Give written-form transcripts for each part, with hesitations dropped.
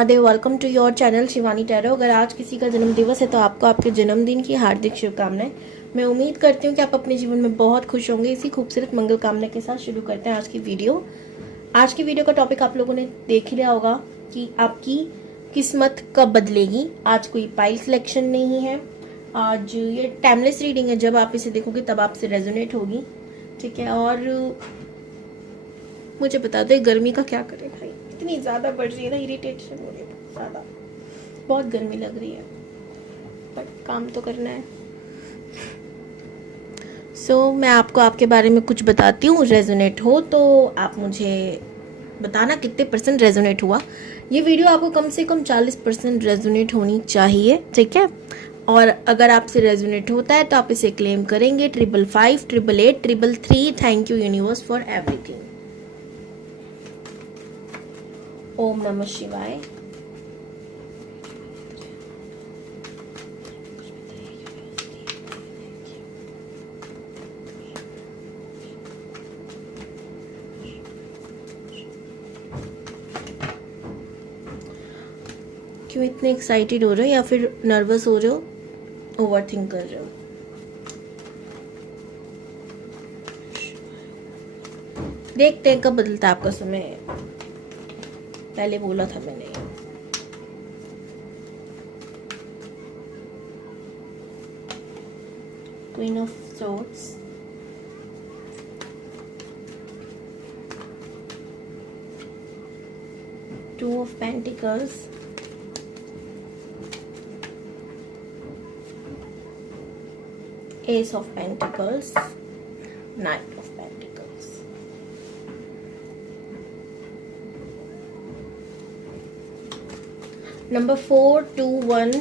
Mahadev. Welcome to your channel Shivani tarot. अगर आज किसी का जन्म दिवस है तो आपको आपके जन्मदिन की हार्दिक शुभकामनाएं। मैं उम्मीद करती हूँ कि आप अपने जीवन में बहुत खुश होंगे। इसी खूबसूरत मंगल कामना के साथ शुरू करते हैं आज की वीडियो। आज की वीडियो का टॉपिक आप लोगों ने देख लिया होगा कि आपकी किस्मत कब बदलेगी। आज कोई पाइल सिलेक्शन नहीं है, आज ये टाइमलेस रीडिंग है। जब आप इसे देखोगे तब आपसे रेजोनेट होगी, ठीक है। और मुझे बता दो गर्मी का क्या करें भाई, इतनी ज़्यादा बढ़ रही है ना, इरिटेशन हो रही है बहुत ज़्यादा, बहुत गर्मी लग रही है, बट काम तो करना है। मैं आपको आपके बारे में कुछ बताती हूँ। रेजोनेट हो तो आप मुझे बताना कितने परसेंट रेजोनेट हुआ। ये वीडियो आपको कम से कम 40% रेजोनेट होनी चाहिए, ठीक है। और अगर आपसे रेजोनेट होता है तो आप इसे क्लेम करेंगे 555 888 333। Thank you universe for everything. ओम नमः शिवाय। क्यों इतने एक्साइटेड हो रहे हो या फिर नर्वस हो रहे हो, ओवर थिंक कर रहे हो? देखते हैं कब बदलता है आपका समय। पहले बोला था मैंने। Queen of swords, two of pentacles, S of pentacles, night of pentacles. Number 4 2 1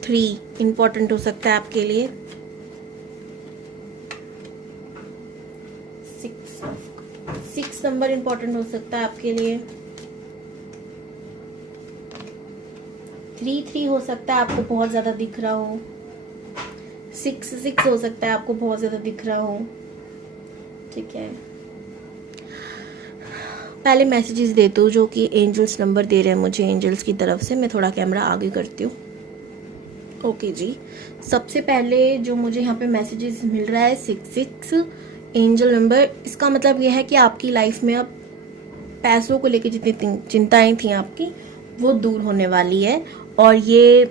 3 important हो सकता है आपके लिए। 6 नंबर इंपॉर्टेंट हो सकता है आपके लिए। 3 हो सकता है आपको बहुत ज्यादा दिख रहा हो। 6 हो सकता है आपको बहुत ज्यादा दिख रहा हो, ठीक है। पहले मैसेजेस देते हो जो कि एंजल्स नंबर दे रहे हैं मुझे एंजल्स की तरफ से। मैं थोड़ा कैमरा आगे करती हूँ। ओके जी, सबसे पहले जो मुझे यहाँ पे मैसेजेस मिल रहा है 6 एंजल नंबर। इसका मतलब यह है कि आपकी लाइफ में अब पैसों को लेकर जितनी चिंताएं थी आपकी वो दूर होने वाली है, और ये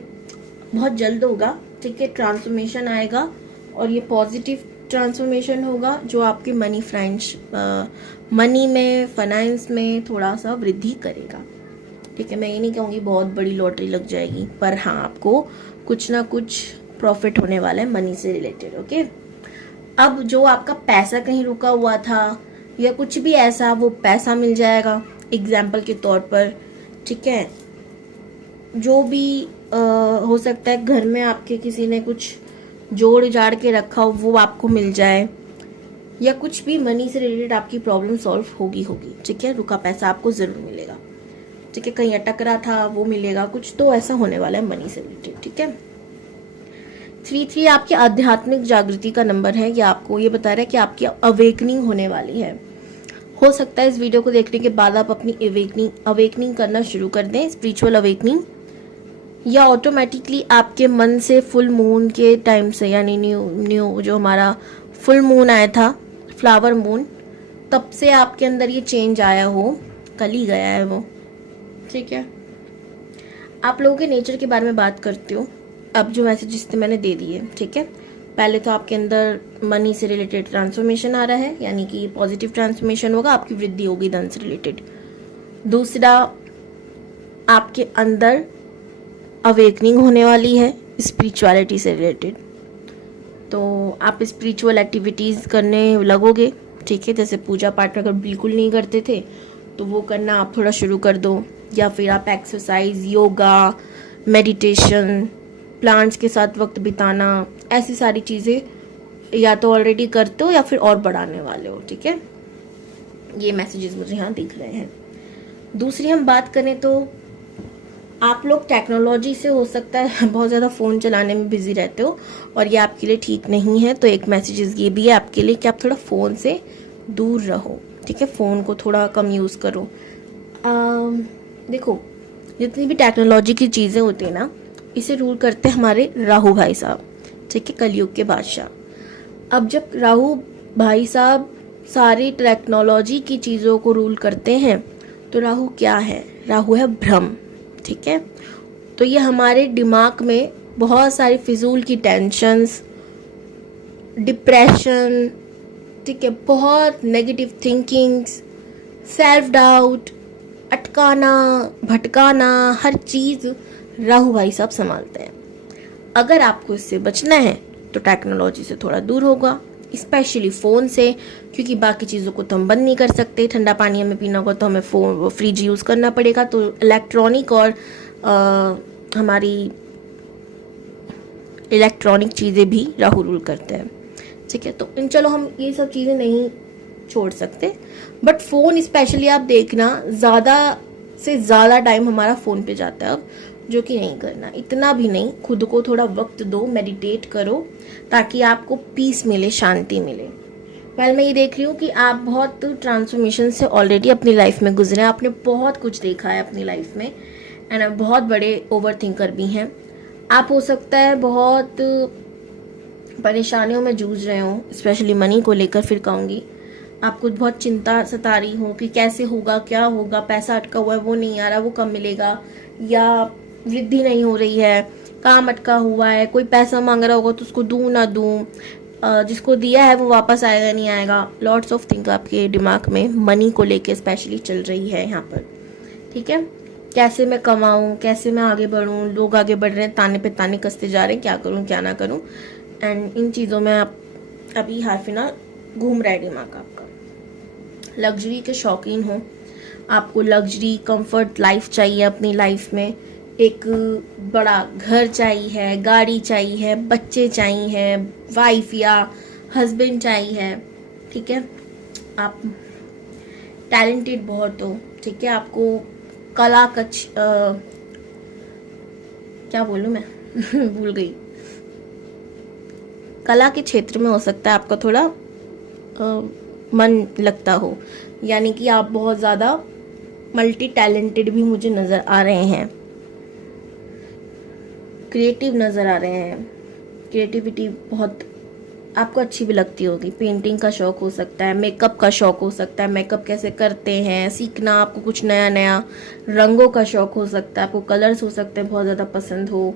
बहुत जल्द होगा, ठीक है। ट्रांसफॉर्मेशन आएगा और ये पॉजिटिव ट्रांसफॉर्मेशन होगा जो आपके मनी में, फाइनेंस में थोड़ा सा वृद्धि करेगा, ठीक है। मैं ये नहीं कहूँगी बहुत बड़ी लॉटरी लग जाएगी, पर हाँ आपको कुछ ना कुछ प्रॉफिट होने वाला है मनी से रिलेटेड, ओके। अब जो आपका पैसा कहीं रुका हुआ था या कुछ भी ऐसा, वो पैसा मिल जाएगा एग्जाम्पल के तौर पर, ठीक है। जो भी हो सकता है घर में आपके किसी ने कुछ जोड़ जाड़ के रखा हो वो आपको मिल जाए, या कुछ भी मनी से रिलेटेड आपकी प्रॉब्लम सॉल्व होगी, ठीक है। रुका पैसा आपको जरूर मिलेगा, ठीक है। कहीं अटक रहा था वो मिलेगा, कुछ तो ऐसा होने वाला है मनी से रिलेटेड, ठीक है। 3 आपकी आध्यात्मिक जागृति का नंबर है। ये आपको ये बता रहा है कि आपकी अवेकनिंग होने वाली है। हो सकता है इस वीडियो को देखने के बाद आप अपनी अवेकनिंग करना शुरू कर दें, स्पिरिचुअल अवेकनिंग, या ऑटोमेटिकली आपके मन से फुल मून के टाइम से, यानी न्यू जो हमारा फुल मून आया था, फ्लावर मून, तब से आपके अंदर ये चेंज आया हो, कल ही गया है वो, ठीक है। आप लोगों के नेचर के बारे में बात करती हूँ। अब जो मैसेजेस थे मैंने दे दिए, ठीक है। पहले तो आपके अंदर मनी से रिलेटेड ट्रांसफॉर्मेशन आ रहा है, यानी कि पॉजिटिव ट्रांसफॉर्मेशन होगा, आपकी वृद्धि होगी धन से रिलेटेड। दूसरा, आपके अंदर अवेकनिंग होने वाली है स्पिरिचुअलिटी से रिलेटेड, तो आप स्पिरिचुअल एक्टिविटीज़ करने लगोगे, ठीक है। जैसे पूजा पाठ अगर बिल्कुल नहीं करते थे तो वो करना आप थोड़ा शुरू कर दो, या फिर आप एक्सरसाइज, योगा, मेडिटेशन, प्लांट्स के साथ वक्त बिताना, ऐसी सारी चीज़ें या तो ऑलरेडी करते हो या फिर और बढ़ाने वाले हो, ठीक है। ये मैसेजेस मुझे यहाँ दिख रहे हैं। दूसरी हम बात करें तो आप लोग टेक्नोलॉजी से हो सकता है बहुत ज़्यादा फ़ोन चलाने में बिजी रहते हो, और ये आपके लिए ठीक नहीं है। तो एक मैसेजेस ये भी है आपके लिए कि आप थोड़ा फ़ोन से दूर रहो, ठीक है। फ़ोन को थोड़ा कम यूज़ करो। देखो जितनी भी टेक्नोलॉजी की चीज़ें होती है ना, इसे रूल करते हैं हमारे राहु भाई साहब, ठीक है, कलयुग के बादशाह। अब जब राहु भाई साहब सारी टेक्नोलॉजी की चीज़ों को रूल करते हैं, तो राहु क्या है? राहु है भ्रम, ठीक है। तो ये हमारे दिमाग में बहुत सारी फिजूल की टेंशन्स, डिप्रेशन, ठीक है, बहुत नेगेटिव थिंकिंग्स, सेल्फ डाउट, अटकाना भटकाना, हर चीज़ राहु भाई साहब संभालते हैं। अगर आपको इससे बचना है तो टेक्नोलॉजी से थोड़ा दूर होगा, स्पेशली फ़ोन से, क्योंकि बाकी चीज़ों को तो हम बंद नहीं कर सकते। ठंडा पानी हमें पीना होगा तो हमें फ़ोन फ्रिज यूज़ करना पड़ेगा। तो इलेक्ट्रॉनिक और हमारी इलेक्ट्रॉनिक चीज़ें भी राहु रूल करते हैं, ठीक है। तो चलो हम ये सब चीज़ें नहीं छोड़ सकते, बट फ़ोन स्पेशली आप देखना ज़्यादा से ज़्यादा टाइम हमारा फ़ोन पे जाता है अब, जो कि नहीं करना, इतना भी नहीं। खुद को थोड़ा वक्त दो, मेडिटेट करो, ताकि आपको पीस मिले, शांति मिले। मैं ये देख रही हूँ कि आप बहुत ट्रांसफॉर्मेशन से ऑलरेडी अपनी लाइफ में गुजरे हैं, आपने बहुत कुछ देखा है अपनी लाइफ में, एंड आप बहुत बड़े ओवर थिंकर भी हैं। आप हो सकता है बहुत परेशानियों में जूझ रहे हो, स्पेशली मनी को लेकर। फिर कहूँगी आपको बहुत चिंता सता रही हो कि कैसे होगा, क्या होगा, पैसा अटका हुआ है, वो नहीं आ रहा, वो कब मिलेगा, या वृद्धि नहीं हो रही है, काम अटका हुआ है, कोई पैसा मांग रहा होगा तो उसको दूं ना दूं, जिसको दिया है वो वापस आएगा नहीं आएगा। लॉट्स ऑफ थिंग आपके दिमाग में मनी को लेके स्पेशली चल रही है यहाँ पर, ठीक है। कैसे मैं कमाऊँ, कैसे मैं आगे बढ़ूँ, लोग आगे बढ़ रहे हैं, ताने पे ताने कसते जा रहे हैं, क्या करूँ क्या ना करूँ, एंड इन चीज़ों में आप अभी हाल फिलहाल घूम रहा है दिमाग आपका। लग्जरी के शौकीन हो, आपको लग्जरी कंफर्ट लाइफ चाहिए अपनी लाइफ में, एक बड़ा घर चाहिए है, गाड़ी चाहिए है, बच्चे चाहिए हैं, वाइफ या हस्बैंड चाहिए है, ठीक है। आप टैलेंटेड बहुत हो, ठीक है, आपको कला का क्या बोलूँ मैं भूल गई, कला के क्षेत्र में हो सकता है आपका थोड़ा मन लगता हो, यानी कि आप बहुत ज़्यादा मल्टी टैलेंटेड भी मुझे नज़र आ रहे हैं, क्रिएटिव नज़र आ रहे हैं। क्रिएटिविटी बहुत आपको अच्छी भी लगती होगी, पेंटिंग का शौक़ हो सकता है, मेकअप का शौक़ हो सकता है, मेकअप कैसे करते हैं सीखना, आपको कुछ नया नया रंगों का शौक़ हो सकता है, आपको कलर्स हो सकते हैं बहुत ज़्यादा पसंद हो,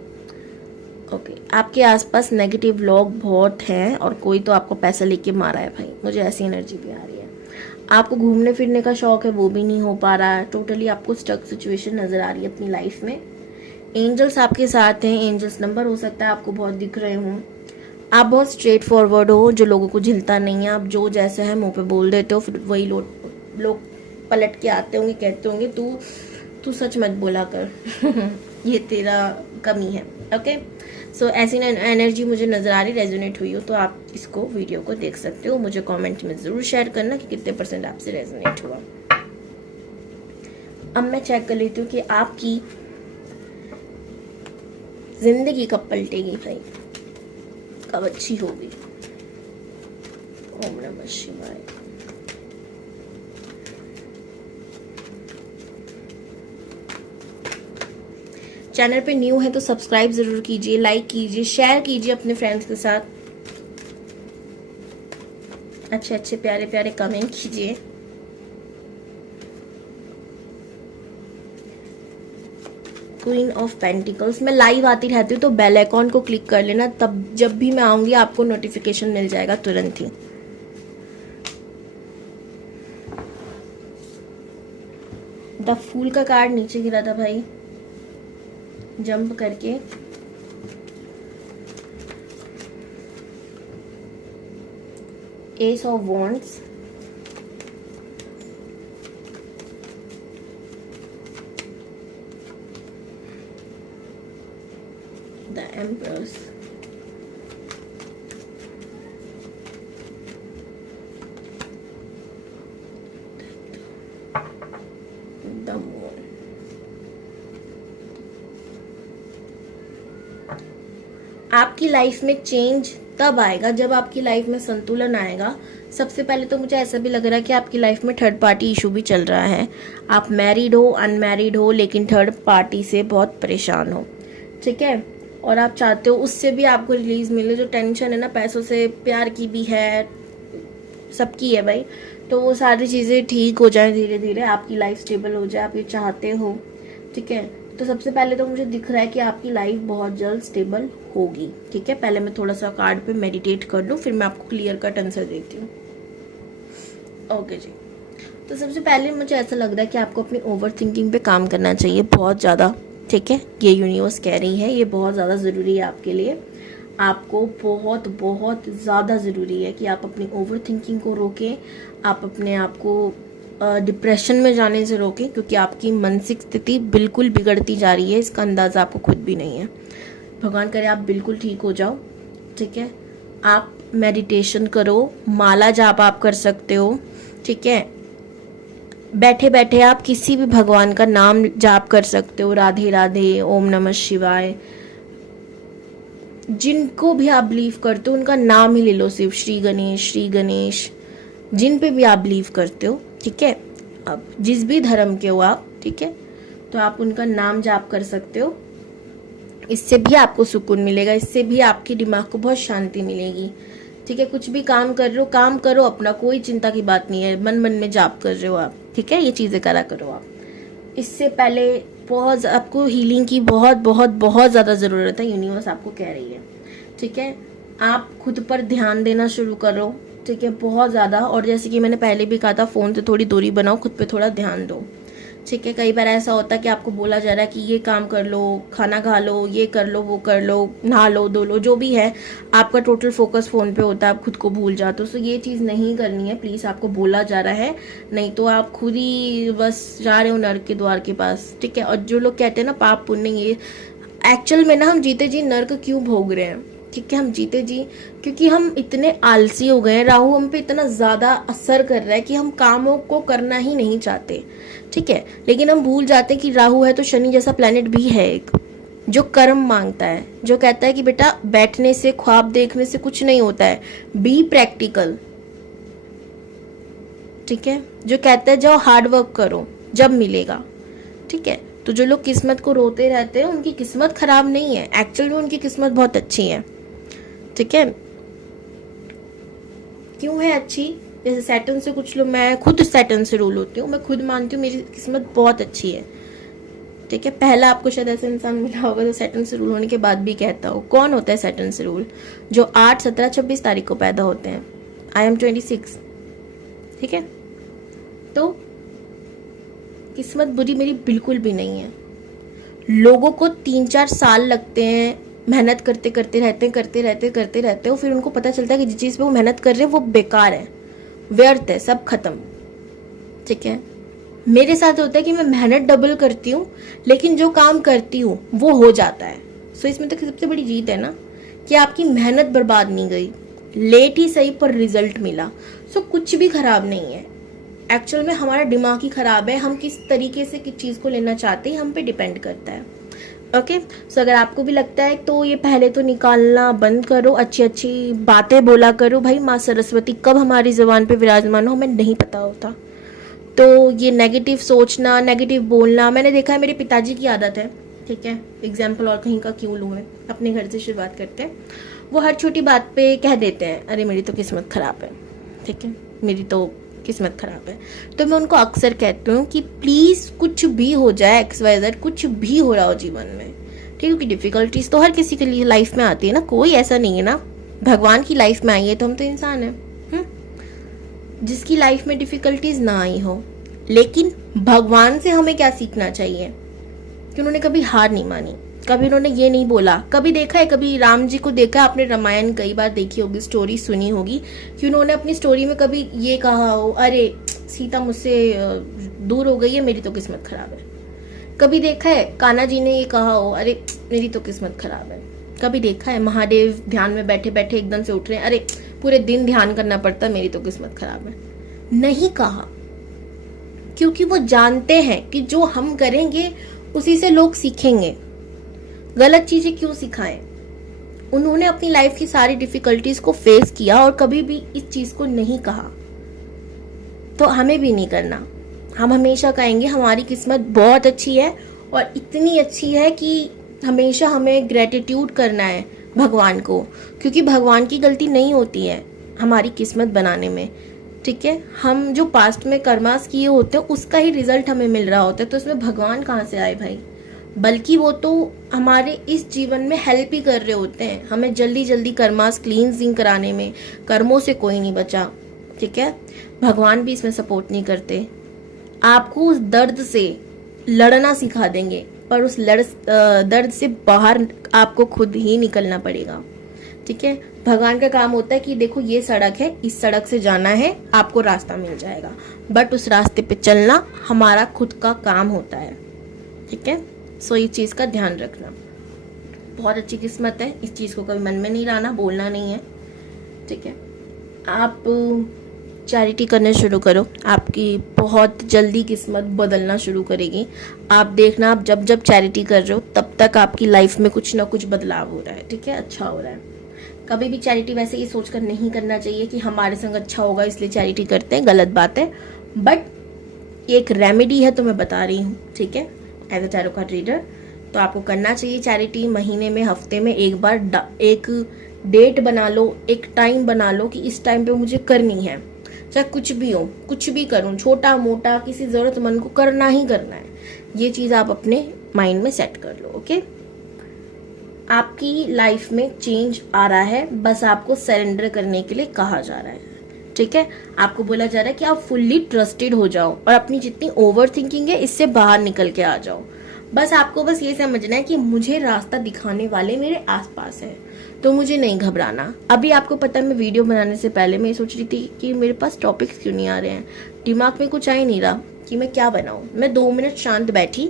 ओके। आपके आसपास नेगेटिव लोग बहुत हैं और कोई तो आपको पैसा लेके मारा है भाई, मुझे ऐसी एनर्जी भी आ रही है। आपको घूमने फिरने का शौक़ है, वो भी नहीं हो पा रहा है, टोटली आपको स्टक सिचुएशन नज़र आ रही है अपनी लाइफ में। एंजल्स आपके साथ हैं, एंजल्स नंबर हो सकता है आपको बहुत दिख रहे हों। आप बहुत स्ट्रेट फॉरवर्ड हो, जो लोगों को झिलता नहीं है, आप जो जैसे है मुंह पे बोल देते हो, फिर वही लोग पलट के आते होंगे, कहते होंगे तू सच मत बोला कर ये तेरा कमी है, ओके। सो ऐसी एनर्जी मुझे नज़र आ रही, रेजोनेट हुई हो तो आप इसको वीडियो को देख सकते हो। मुझे कमेंट में ज़रूर शेयर करना कि कितने % आपसे रेजोनेट हुआ। अब मैं चेक कर लेती हूँ कि आपकी जिंदगी कब पलटेगी भाई, कब अच्छी होगी। ओम नमः शिवाय। चैनल पे न्यू है तो सब्सक्राइब जरूर कीजिए, लाइक कीजिए, शेयर कीजिए अपने फ्रेंड्स के साथ, अच्छे अच्छे प्यारे प्यारे कमेंट कीजिए। क्वीन ऑफ पेंटिकल्स, मैं लाइव आती रहती हूँ तो बेल आइकॉन को क्लिक कर लेना, तब जब भी मैं आऊंगी आपको नोटिफिकेशन मिल जाएगा तुरंत ही। द फूल का कार्ड नीचे गिरा था भाई, जंप करके। S of wands, the empress, the moon. आपकी लाइफ में चेंज तब आएगा जब आपकी लाइफ में संतुलन आएगा। सबसे पहले तो मुझे ऐसा भी लग रहा है कि आपकी लाइफ में थर्ड पार्टी इशू भी चल रहा है। आप मैरिड हो, अनमैरिड हो, लेकिन थर्ड पार्टी से बहुत परेशान हो, ठीक है, और आप चाहते हो उससे भी आपको रिलीज मिले। जो टेंशन है ना पैसों से, प्यार की भी है, सबकी है भाई, तो वो सारी चीज़ें ठीक हो जाए धीरे धीरे, आपकी लाइफ स्टेबल हो जाए, आप ये चाहते हो, ठीक है। तो सबसे पहले तो मुझे दिख रहा है कि आपकी लाइफ बहुत जल्द स्टेबल होगी, ठीक है। पहले मैं थोड़ा सा कार्ड पे मेडिटेट कर लूँ, फिर मैं आपको क्लियर कट आंसर देती हूँ। ओके जी, तो सबसे पहले मुझे ऐसा लग रहा है कि आपको अपनी ओवर थिंकिंग पे काम करना चाहिए बहुत ज़्यादा, ठीक है। ये यूनिवर्स कह रही है, ये बहुत ज़्यादा ज़रूरी है आपके लिए। आपको बहुत बहुत ज़्यादा ज़रूरी है कि आप अपनी ओवर थिंकिंग को रोकें, आप अपने आप को डिप्रेशन में जाने से रोकें, क्योंकि आपकी मानसिक स्थिति बिल्कुल बिगड़ती जा रही है, इसका अंदाज़ा आपको खुद भी नहीं है। भगवान करे आप बिल्कुल ठीक हो जाओ, ठीक है। आप मेडिटेशन करो, माला जाप आप कर सकते हो, ठीक है। बैठे बैठे आप किसी भी भगवान का नाम जाप कर सकते हो, राधे राधे, ओम नमः शिवाय, जिनको भी आप बिलीव करते हो उनका नाम ही ले लो, सिर्फ श्री गणेश, जिन पे भी आप बिलीव करते हो, ठीक है। अब जिस भी धर्म के हो आप, ठीक है, तो आप उनका नाम जाप कर सकते हो। इससे भी आपको सुकून मिलेगा, इससे भी आपके दिमाग को बहुत शांति मिलेगी, ठीक है। कुछ भी काम कर रहे हो, काम करो अपना, कोई चिंता की बात नहीं है, मन मन में जाप कर रहे हो आप, ठीक है, ये चीज़ें करा करो आप। इससे पहले बहुत आपको हीलिंग की बहुत बहुत बहुत ज़्यादा ज़रूरत है, यूनिवर्स आपको कह रही है, ठीक है। आप खुद पर ध्यान देना शुरू करो, ठीक है, बहुत ज़्यादा। और जैसे कि मैंने पहले भी कहा था, फ़ोन से थोड़ी दूरी बनाओ, खुद पे थोड़ा ध्यान दो, ठीक है। कई बार ऐसा होता है कि आपको बोला जा रहा है कि ये काम कर लो, खाना खा लो, ये कर लो, वो कर लो, नहा लो, धो लो, जो भी है, आपका टोटल फोकस फ़ोन पे होता है, आप खुद को भूल जाते हो। तो ये चीज़ नहीं करनी है प्लीज़, आपको बोला जा रहा है, नहीं तो आप खुद ही बस जा रहे हो नर्क के द्वार के पास, ठीक है। और जो लोग कहते हैं ना पाप पुण्य, ये एक्चुअल में ना हम जीते जी नर्क क्यों भोग रहे हैं, ठीक है। हम जीते जी क्योंकि हम इतने आलसी हो गए हैं, राहु हम पे इतना ज़्यादा असर कर रहा है कि हम कामों को करना ही नहीं चाहते, ठीक है। लेकिन हम भूल जाते हैं कि राहु है तो शनि जैसा प्लेनेट भी है एक, जो कर्म मांगता है, जो कहता है कि बेटा बैठने से, ख्वाब देखने से कुछ नहीं होता है, बी प्रैक्टिकल, ठीक है। जो कहता है जाओ हार्ड वर्क करो, जब मिलेगा, ठीक है। तो जो लोग किस्मत को रोते रहते हैं उनकी किस्मत खराब नहीं है, एक्चुअल में उनकी किस्मत बहुत अच्छी है, ठीक है। क्यों है अच्छी? जैसे सैटर्न से कुछ लोग, मैं खुद सैटर्न से रूल होती हूँ, मैं खुद मानती हूँ मेरी किस्मत बहुत अच्छी है, ठीक है। पहला आपको शायद ऐसा इंसान मिला होगा जो सैटर्न से रूल होने के बाद भी कहता हो। कौन होता है सैटर्न से रूल? जो 8, 17, 26 तारीख को पैदा होते हैं। आई एम 26, ठीक है। तो किस्मत बुरी मेरी बिल्कुल भी नहीं है। लोगों को 3-4 साल लगते हैं, मेहनत करते रहते हो, फिर उनको पता चलता है कि जिस चीज़ पे वो मेहनत कर रहे हैं वो बेकार है, व्यर्थ है, सब खत्म, ठीक है। मेरे साथ होता है कि मैं मेहनत डबल करती हूँ, लेकिन जो काम करती हूँ वो हो जाता है। सो इसमें तो सबसे बड़ी जीत है ना कि आपकी मेहनत बर्बाद नहीं गई, लेट ही सही पर रिजल्ट मिला। सो कुछ भी खराब नहीं है, एक्चुअल में हमारा दिमाग ही खराब है, हम किस तरीके से किस चीज़ को लेना चाहते हैं हम पे डिपेंड करता है, ओके। सो अगर आपको भी लगता है तो ये पहले तो निकालना बंद करो, अच्छी अच्छी बातें बोला करो। भाई माँ सरस्वती कब हमारी ज़बान पे विराजमान हो हमें नहीं पता होता, तो ये नेगेटिव सोचना, नेगेटिव बोलना, मैंने देखा है मेरे पिताजी की आदत है, ठीक है। एग्जाम्पल और कहीं का क्यों लूँ मैं, अपने घर से शुरुआत करते हैं। वो हर छोटी बात पे कह देते हैं अरे मेरी तो किस्मत ख़राब है, ठीक है, मेरी तो किस्मत ख़राब है। तो मैं उनको अक्सर कहती हूँ कि प्लीज़ कुछ भी हो जाए, XYZ कुछ भी हो रहा हो जीवन में, ठीक है, क्योंकि डिफ़िकल्टीज तो हर किसी के लिए लाइफ में आती है ना, कोई ऐसा नहीं है ना भगवान की लाइफ में आई है तो हम तो इंसान हैं, जिसकी लाइफ में डिफ़िकल्टीज ना आई हो। लेकिन भगवान से हमें क्या सीखना चाहिए कि उन्होंने कभी हार नहीं मानी, कभी उन्होंने ये नहीं बोला। कभी देखा है, कभी राम जी को देखा, आपने रामायण कई बार देखी होगी, स्टोरी सुनी होगी कि उन्होंने अपनी स्टोरी में कभी ये कहा हो अरे सीता मुझसे दूर हो गई है, मेरी तो किस्मत खराब है। कभी देखा है कान्हा जी ने ये कहा हो अरे मेरी तो किस्मत खराब है। कभी देखा है महादेव ध्यान में बैठे बैठे एकदम से उठ रहे हैं अरे पूरे दिन ध्यान करना पड़ता है, मेरी तो किस्मत खराब है? नहीं कहा, क्योंकि वो जानते हैं कि जो हम करेंगे उसी से लोग सीखेंगे। गलत चीजें क्यों सिखाएं? उन्होंने अपनी लाइफ की सारी डिफिकल्टीज को फेस किया और कभी भी इस चीज को नहीं कहा, तो हमें भी नहीं करना। हम हमेशा कहेंगे हमारी किस्मत बहुत अच्छी है और इतनी अच्छी है कि हमेशा हमें ग्रेटिट्यूड करना है भगवान को, क्योंकि भगवान की गलती नहीं होती है हमारी किस्मत बनाने में। ठीक है, हम जो पास्ट में कर्मास किए होते हैं उसका ही रिजल्ट हमें मिल रहा होता है, तो इसमें भगवान कहाँ से आए भाई? बल्कि वो तो हमारे इस जीवन में हेल्प ही कर रहे होते हैं, हमें जल्दी जल्दी कर्मास क्लींजिंग कराने में। कर्मों से कोई नहीं बचा, ठीक है, भगवान भी इसमें सपोर्ट नहीं करते। आपको उस दर्द से लड़ना सिखा देंगे, पर उस दर्द से बाहर आपको खुद ही निकलना पड़ेगा। ठीक है, भगवान का काम होता है कि देखो ये सड़क है, इस सड़क से जाना है, आपको रास्ता मिल जाएगा, बट उस रास्ते पे चलना हमारा खुद का काम होता है। ठीक है, सो इस चीज का ध्यान रखना। बहुत अच्छी किस्मत है, इस चीज को कभी मन में नहीं लाना, बोलना नहीं है। ठीक है, आप चैरिटी करने शुरू करो, आपकी बहुत जल्दी किस्मत बदलना शुरू करेगी। आप देखना, आप जब जब चैरिटी कर रहे हो तब तक आपकी लाइफ में कुछ ना कुछ बदलाव हो रहा है। ठीक है, अच्छा हो रहा है। कभी भी चैरिटी वैसे ये सोचकर नहीं करना चाहिए कि हमारे संग अच्छा होगा इसलिए चैरिटी करते हैं, गलत बात है। बट एक रेमेडी है तो मैं बता रही हूँ। ठीक है, as a tarot card reader तो आपको करना चाहिए चैरिटी। महीने में, हफ्ते में एक बार एक डेट बना लो, एक टाइम बना लो कि इस टाइम पे मुझे करनी है, चाहे कुछ भी हो, कुछ भी करूं, छोटा मोटा, किसी जरूरतमंद को करना ही करना है। ये चीज आप अपने माइंड में सेट कर लो। ओके, आपकी लाइफ में चेंज आ रहा है, बस आपको सरेंडर करने के लिए कहा जा रहा है। ठीक है, आपको बोला जा रहा है कि आप फुल्ली ट्रस्टेड हो जाओ और अपनी जितनी ओवर थिंकिंग है इससे बाहर निकल के आ जाओ। बस आपको बस ये समझना है कि मुझे रास्ता दिखाने वाले मेरे आसपास है, तो मुझे नहीं घबराना। अभी आपको पता है, मैं वीडियो बनाने से पहले मैं सोच रही थी कि मेरे पास टॉपिक्स क्यों नहीं आ रहे हैं, दिमाग में कुछ आ ही नहीं रहा कि मैं क्या बनाऊं। मैं 2 मिनट शांत बैठी,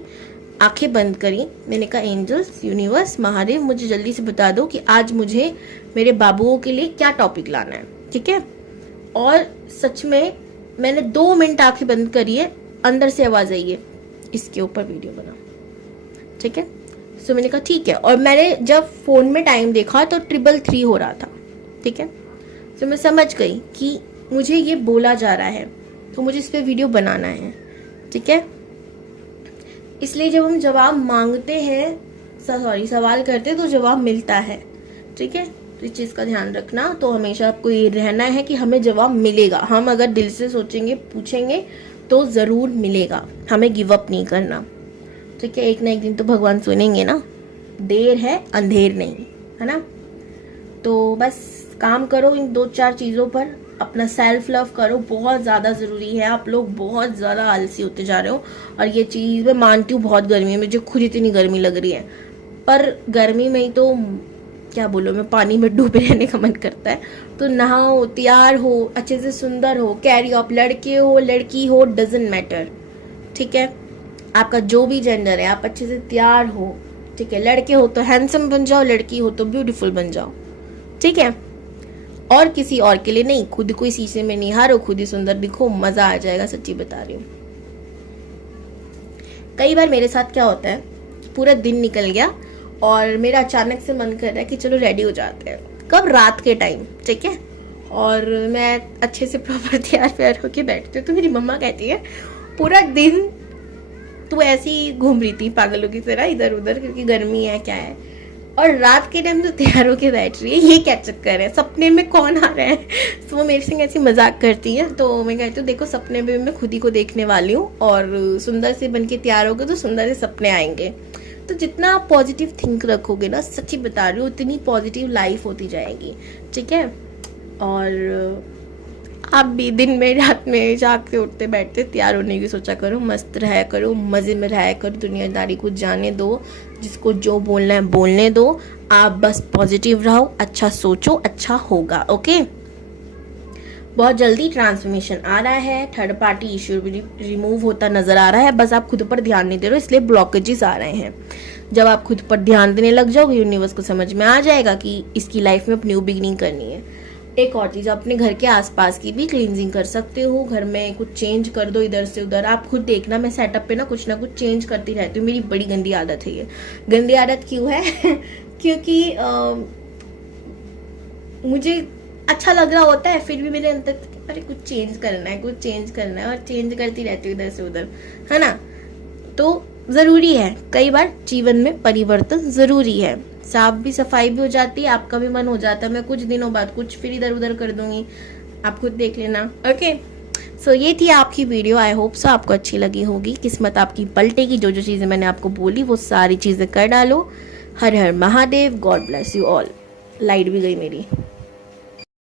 आंखें बंद करी, मैंने कहा एंजल्स, यूनिवर्स, महादेव, मुझे जल्दी से बता दो कि आज मुझे मेरे बाबुओं के लिए क्या टॉपिक लाना है। ठीक है, और सच में मैंने 2 मिनट आंखें बंद करी है, अंदर से आवाज आई है इसके ऊपर वीडियो बनाओ। ठीक है, तो मैंने कहा ठीक है, और मैंने जब फोन में टाइम देखा तो 333 हो रहा था। ठीक है, तो मैं समझ गई कि मुझे ये बोला जा रहा है तो मुझे इस पे वीडियो बनाना है। ठीक है, इसलिए जब हम जवाब मांगते हैं, सवाल करते हैं तो जवाब मिलता है। ठीक है, तो इस चीज का ध्यान रखना। तो हमेशा आपको ये रहना है कि हमें जवाब मिलेगा। हम अगर दिल से सोचेंगे, पूछेंगे तो जरूर मिलेगा, हमें गिव अप नहीं करना। ठीक है, एक ना एक दिन तो भगवान सुनेंगे ना, देर है अंधेर नहीं, है ना। तो बस काम करो इन 2-4 चीजों पर, अपना सेल्फ लव करो, बहुत ज्यादा जरूरी है। आप लोग बहुत ज्यादा आलसी होते जा रहे हो, और ये चीज मैं मानती हूँ, बहुत गर्मी है, मुझे खुद इतनी गर्मी लग रही है, पर गर्मी में ही तो क्या बोलो, मैं पानी में डूबे रहने का मन करता है। तो नहाओ, तैयार हो, अच्छे से सुंदर हो, कैरी आप लड़के हो लड़की हो, डजंट मैटर। ठीक है, आपका जो भी जेंडर है, आप अच्छे से तैयार हो। ठीक है, लड़के हो तो हैंडसम बन जाओ, लड़की हो तो ब्यूटीफुल बन जाओ। ठीक है, और किसी और के लिए नहीं, खुद को शीशे में निहारो, खुद ही सुंदर दिखो, मजा आ जाएगा, सच्ची बता रही हूँ। कई बार मेरे साथ क्या होता है, पूरा दिन निकल गया और मेरा अचानक से मन कर रहा है कि चलो रेडी हो जाते हैं, कब, रात के टाइम। ठीक है, और मैं अच्छे से प्रॉपर तैयार व्यार होके बैठती हूँ, तो मेरी मम्मा कहती है पूरा दिन तू ऐसी घूम रही थी पागलों की तरह इधर उधर, क्योंकि गर्मी है क्या है, और रात के टाइम तो तैयार होके बैठ रही है, ये क्या चक्कर है, सपने में कौन आ रहा है। तो वो मेरे संग ऐसी मजाक करती है, तो मैं कहती हूँ देखो सपने में मैं खुद ही को देखने वाली हूँ, और सुंदर से बन के तैयार होगे तो सुंदर से सपने आएंगे। तो जितना आप पॉजिटिव थिंक रखोगे ना, सच्ची बता रही हूँ, उतनी पॉजिटिव लाइफ होती जाएगी। ठीक है, और आप भी दिन में रात में जागते उठते बैठते तैयार होने की सोचा करो, मस्त रहा करो, मजे में रहा करो, दुनियादारी को जाने दो, जिसको जो बोलना है बोलने दो, आप बस पॉजिटिव रहो, अच्छा सोचो, अच्छा होगा। ओके, बहुत जल्दी ट्रांसफॉर्मेशन आ रहा है, थर्ड पार्टी इश्यू भी रिमूव होता नजर आ रहा है, बस आप खुद पर ध्यान नहीं दे रहे हो, इसलिए ब्लॉकेजेस आ रहे हैं। जब आप खुद पर ध्यान देने लग जाओगे, यूनिवर्स को समझ में आ जाएगा कि इसकी लाइफ में न्यू बिगिनिंग करनी है। एक और चीज, अपने घर के आसपास की भी क्लींजिंग कर सकते हो, घर में कुछ चेंज कर दो इधर से उधर। आप खुद देखना, मैं सेटअप पे ना कुछ चेंज करती रहती हूँ, मेरी बड़ी गंदी आदत है ये। गंदी आदत क्यों है क्योंकि मुझे अच्छा लग रहा होता है, फिर भी मेरे अंदर अरे कुछ चेंज करना है, कुछ चेंज करना है, और चेंज करती रहती हूँ इधर से उधर, है ना। तो ज़रूरी है, कई बार जीवन में परिवर्तन ज़रूरी है। साफ भी सफाई भी हो जाती है, आपका भी मन हो जाता है मैं कुछ दिनों बाद कुछ फिर इधर उधर कर दूंगी, आप खुद देख लेना। ओके, सो ये थी आपकी वीडियो। आई होप सो आपको अच्छी लगी होगी। किस्मत आपकी पलटेगी, जो जो चीज़ें मैंने आपको बोली वो सारी चीज़ें कर डालो। हर हर Mahadev, God bless you all. Light भी गई मेरी।